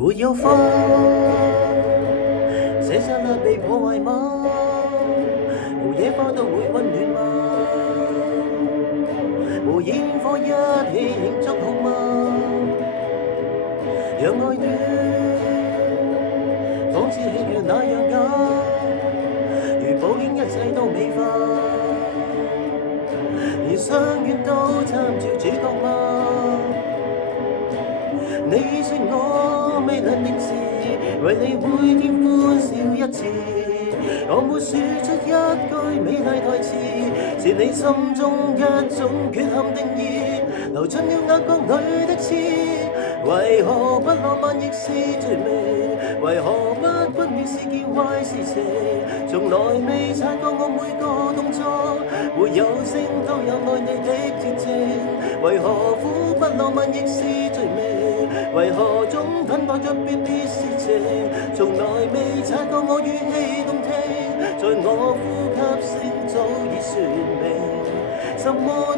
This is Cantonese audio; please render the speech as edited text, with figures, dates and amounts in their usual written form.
沒有花，寫下了被破壞嗎？無野花都會溫暖嗎？無煙火一起慶祝好嗎？讓愛戀仿似喜劇那樣假，如報應一切都美化，連相約都參照主角嗎？你說我未能定時，為你每天歡笑一次，我沒說出一句美麗台詞，是你心中一種缺陷定義，流進了眼角裏的刺，為何不浪漫亦是罪名？為何不溫暖是件壞事情？從來未察覺我每個動作，沒有聲都有愛你的鐵證，為何苦不浪漫亦是罪名？為何總等待着別別事情？從來未察覺我語氣動聽，在我呼吸聲早已說明，什麼